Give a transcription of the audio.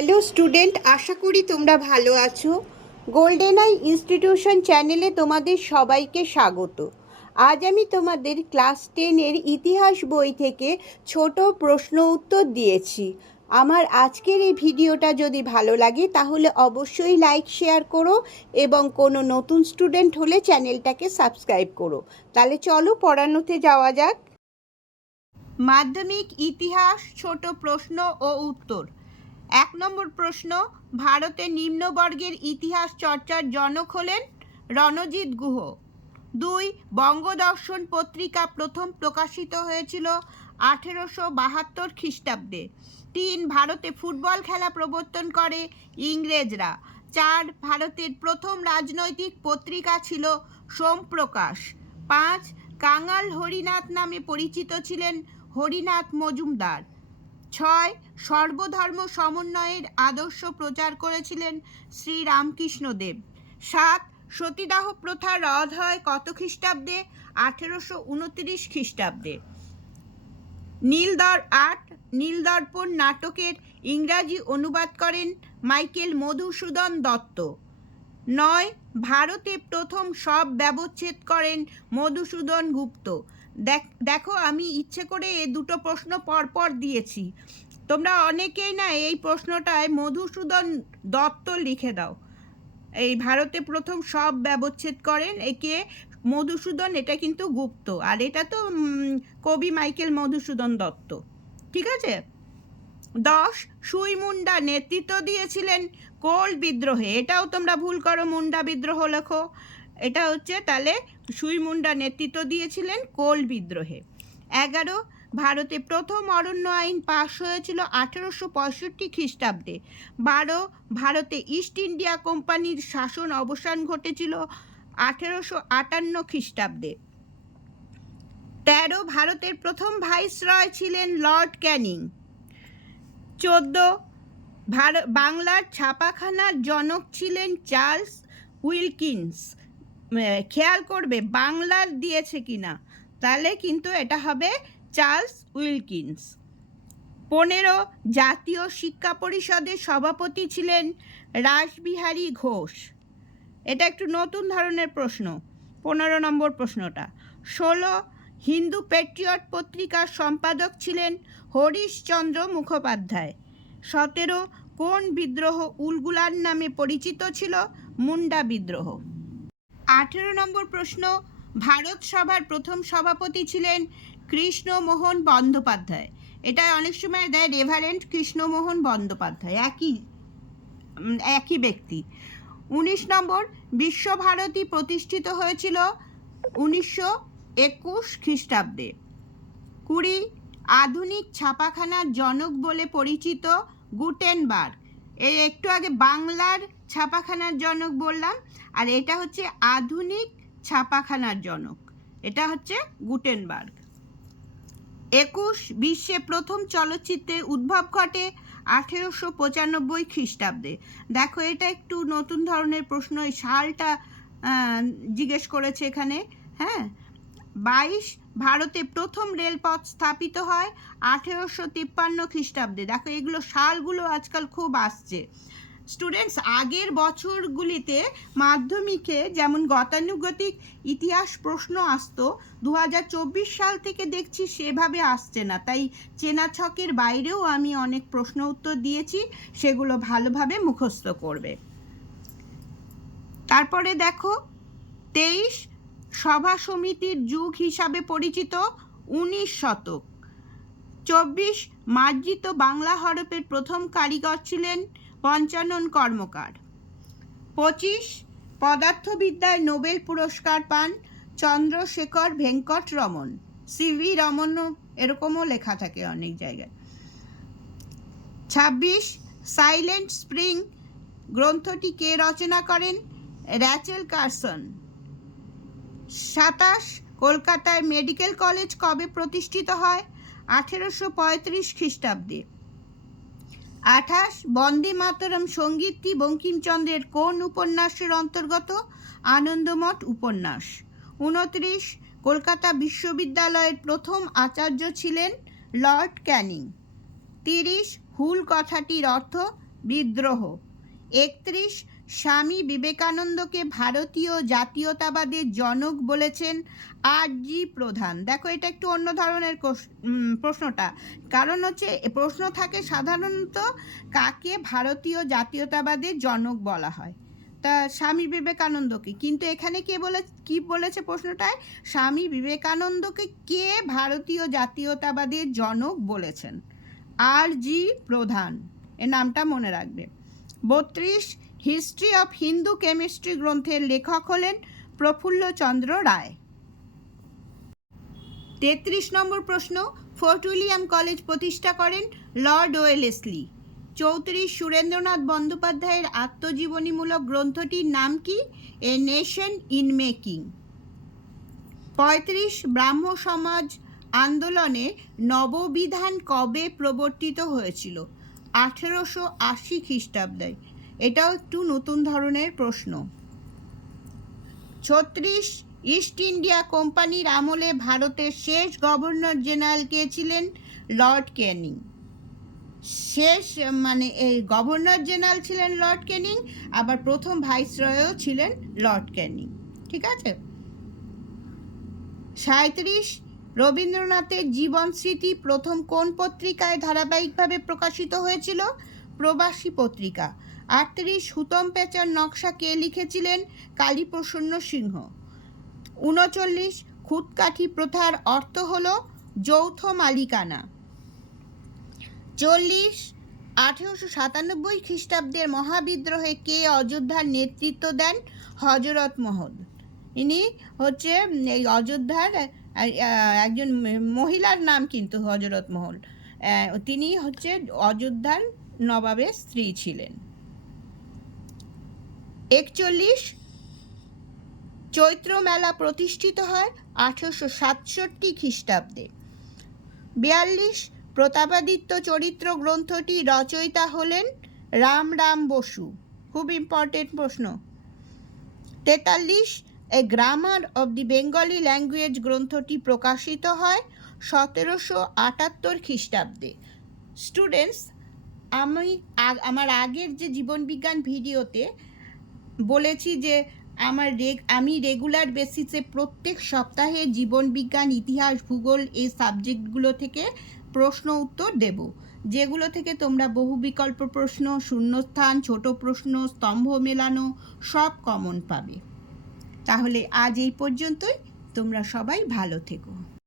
Hello student, আশা করি তোমরা ভালো আছো। গোল্ডেন আই ইনস্টিটিউশন চ্যানেলে তোমাদের সবাইকে স্বাগত। আজ আমি তোমাদের ক্লাস 10-এর ইতিহাস বই থেকে ছোট প্রশ্ন উত্তর দিয়েছি। আমার আজকের এই ভিডিওটা যদি ভালো লাগে তাহলে অবশ্যই লাইক শেয়ার করো এবং কোনো নতুন স্টুডেন্ট হলে চ্যানেলটাকে সাবস্ক্রাইব করো। তাহলে চলো পড়ানোতে যাওয়া যাক। মাধ্যমিক ইতিহাস ছোট প্রশ্ন ও উত্তর। 1 নম্বর প্রশ্ন, ভারতের নিম্নবর্গের ইতিহাস চর্চার জনক হলেন রণজিৎ গুহ। 2, বঙ্গদর্শন পত্রিকা প্রথম প্রকাশিত হয়েছিল 1872 খ্রিস্টাব্দে। 3, ভারতে ফুটবল খেলা প্রবর্তন করে ইংরেজরা। 4, ভারতের প্রথম রাজনৈতিক পত্রিকা ছিল সোমপ্রকাশ। 5, কাঙাল হরিনাথ নামে পরিচিত ছিলেন হরিনাথ মজুমদার। 6, সর্বধর্ম সমন্বয়ের আদর্শ প্রচার করেছিলেন শ্রী রামকৃষ্ণদেব। 7, সতীদাহ প্রথা রদ হয় কত খ্রিস্টাব্দে? 1829 খ্রিস্টাব্দে। 8, নীলদর্পণ নাটকের ইংরাজি অনুবাদ করেন মাইকেল মধুসূদন দত্ত। 9, ভারতে প্রথম সব ব্যবচ্ছেদ করেন মধুসূদন গুপ্ত। দেখো, আমি ইচ্ছে করে দুটো প্রশ্ন পরপর দিয়েছি। তোমরা অনেকেই না এই প্রশ্নটায় মধুসূদন দত্ত লিখে দাও। এই ভারতে প্রথম সব ব্যবচ্ছেদ করেন একে মধুসূদন, এটা কিন্তু গুপ্ত, আর এটা তো কবি মাইকেল মধুসূদন দত্ত। ঠিক আছে। 10, সুই মুন্ডা নেতৃত্ব দিয়েছিলেন কোল বিদ্রোহে। এটাও তোমরা ভুল করো, মুন্ডা বিদ্রোহ লেখো। এটা হচ্ছে তাহলে সুই মুন্ডা নেতৃত্ব দিয়েছিলেন কোল বিদ্রোহে। 11, ভারতে প্রথম অরণ্য আইন পাশ হয়েছিল 1865 খ্রিস্টাব্দে। 12, ভারতে ইস্ট ইন্ডিয়া কোম্পানির শাসন অবসান ঘটেছিল 1858 খ্রিস্টাব্দে। 13, ভারতের প্রথম ভাইসরয় ছিলেন লর্ড ক্যানিং। 14, বাংলার ছাপাখানার জনক ছিলেন চার্লস উইলকিন্স। খেয়াল করবে বাংলার দিয়েছে কিনা, তাহলে কিন্তু এটা হবে চার্লস উইলকিন্স। 15, জাতীয় শিক্ষা পরিষদের সভাপতি ছিলেন রাসবিহারী ঘোষ। এটা একটু নতুন ধরনের প্রশ্ন, 15 নম্বর প্রশ্নটা। 16, হিন্দু পেট্রিয়ট পত্রিকার সম্পাদক ছিলেন হরিশচন্দ্র মুখোপাধ্যায়। 17, কোন বিদ্রোহ উলগুলান নামে পরিচিত ছিল? মুন্ডা বিদ্রোহ। 18 নম্বর প্রশ্ন, ভারত সভার প্রথম সভাপতি ছিলেন কৃষ্ণমোহন বন্দ্যোপাধ্যায়। এটা অনেক সময় দেয় রেভারেন্ড কৃষ্ণমোহন বন্দ্যোপাধ্যায়, একই ব্যক্তি। 19 নম্বর, বিশ্বভারতী প্রতিষ্ঠিত হয়েছিল 1921 খ্রিস্টাব্দে। 20, আধুনিক ছাপাখানার জনক বলে পরিচিত গুটেনবার্গ। এই একটু আগে বাংলার ছাপাখানার জনক বললাম, আর এটা হচ্ছে আধুনিক ছাপাখানার জনক, এটা হচ্ছে গুটেনবার্গ। 21, বিশ্বে প্রথম চলচ্চিত্রের উদ্ভব ঘটে 1895 খ্রিস্টাব্দে। দেখো, এটা একটু নতুন ধরনের প্রশ্ন, এই সালটা জিজ্ঞেস করেছে এখানে। হ্যাঁ। 22, ভারতে প্রথম রেলপথ স্থাপিত হয় 1853 খ্রিস্টাব্দে। দেখো, এগুলো সালগুলো আজকাল খুব আসছে। স্টুডেন্টস, আগের বছরগুলিতে মাধ্যমিকে যেমন গতানুগতিক ইতিহাস প্রশ্ন আসতো, 2024 সাল থেকে দেখছি সেভাবে আসছে না। তাই চেনা ছকের বাইরেও আমি অনেক প্রশ্ন উত্তর দিয়েছি, সেগুলো ভালোভাবে মুখস্থ করবে। তারপরে দেখো, 23, সভা সমিতির যুগ হিসাবে পরিচিত 19 শতক। 24, মার্জিত বাংলা হরফের প্রথম কারিগর ছিলেন পঞ্চানন কর্মকার। 25, পদার্থবিদ্যায় নোবেল পুরস্কার পান চন্দ্রশেখর ভেঙ্কট রমন। সিভি রমনও এরকমও লেখা থাকে অনেক জায়গায়। 26, সাইলেন্ট স্প্রিং গ্রন্থটি কে রচনা করেন? Rachel Carson. 27, কলকাতায় মেডিকেল কলেজ কবে প্রতিষ্ঠিত হয়? 1835 খ্রিস্টাব্দে। 28, বন্দে মাতরম সঙ্গীতটি বঙ্কিমচন্দ্রের কোন উপন্যাসের অন্তর্গত? আনন্দমঠ উপন্যাস। 29, কলকাতা বিশ্ববিদ্যালয়ের প্রথম আচার্য ছিলেন লর্ড ক্যানিং। 30, হুল কথাটির অর্থ বিদ্রোহ। 31 স্বামী বিবেকানন্দকে ভারতীয় জাতীয়তাবাদের জনক বলেছেন আর.জি. প্রধান। দেখো এটা একটু অন্য ধরনের প্রশ্নটা, কারণ হচ্ছে প্রশ্ন থাকে সাধারণত কাকে ভারতীয় জাতীয়তাবাদের জনক বলা হয়, তা স্বামী বিবেকানন্দকে, কিন্তু এখানে কি বলেছে প্রশ্নটায়, স্বামী বিবেকানন্দকে কে ভারতীয় জাতীয়তাবাদের জনক বলেছেন? আর.জি. প্রধান, এর নামটা মনে রাখবে। 32 হিস্ট্রি অফ হিন্দু কেমিস্ট্রি গ্রন্থের লেখক হলেন প্রফুল্লচন্দ্র রায়। 33 নম্বর প্রশ্ন, ফোর্ট উইলিয়াম কলেজ প্রতিষ্ঠা করেন লর্ড ওয়েলেসলি। 34 সুরেন্দ্রনাথ বন্দ্যোপাধ্যায়ের আত্মজীবনীমূলক গ্রন্থটির নাম কি? A nation in making. 35 ব্রাহ্ম সমাজ আন্দোলনে নববিধান কবে প্রবর্তিত হয়েছিল? 1880 খ্রিস্টাব্দে। এটাও একটু নতুন ধরনের প্রশ্ন। 36 ইস্ট ইন্ডিয়া কোম্পানির আমলে ভারতের শেষ গভর্নর জেনারেল কে ছিলেন? লর্ড ক্যানিং। শেষ এই গভর্নর জেনারেল ছিলেন লর্ড ক্যানিং, আবার প্রথম ভাইসরয়ও ছিলেন লর্ড ক্যানিং। ঠিক আছে। 37 রবীন্দ্রনাথের জীবন স্মৃতি প্রথম কোন পত্রিকায় ধারাবাহিকভাবে প্রকাশিত হয়েছিল? প্রবাসী পত্রিকা। 38 হুতম প্যাঁচার নকশা কে লিখেছিলেন? কালীপ্রসন্ন সিংহ। 39 খুদকাঠি প্রথার অর্থ হল যৌথ মালিকানা। 40 1897 খ্রিস্টাব্দের মহাবিদ্রোহে কে অযোধ্যার নেতৃত্ব দেন? হযরত মহল। ইনি হচ্ছে এই অযোধ্যার একজন মহিলার নাম, কিন্তু হযরত মহল, তিনি হচ্ছে অযোধ্যার নবাবের স্ত্রী ছিলেন। 41 চৈত্র মেলা প্রতিষ্ঠিত হয় 1867 খ্রিস্টাব্দে। 42 প্রতাপাদিত্য চরিত্র গ্রন্থটি রচয়িতা হলেন রামরাম বসু। খুব ইম্পর্টেন্ট প্রশ্ন। 43 এ grammar of the Bengali language গ্রন্থটি প্রকাশিত হয় 1778 খ্রিস্টাব্দে। স্টুডেন্টস, আমার আগের যে জীবনবিজ্ঞান ভিডিওতে বলেছি যে আমি রেগুলার বেসিসে প্রত্যেক সপ্তাহে জীবনবিজ্ঞান, ইতিহাস, ভূগোল এই সাবজেক্টগুলো থেকে প্রশ্ন উত্তর দেব, যেগুলো থেকে তোমরা বহু বিকল্প প্রশ্ন, শূন্যস্থান, ছোট প্রশ্ন, স্তম্ভ মেলানো সব কমন পাবে। তাহলে আজ এই পর্যন্তই। তোমরা সবাই ভালো থেকো।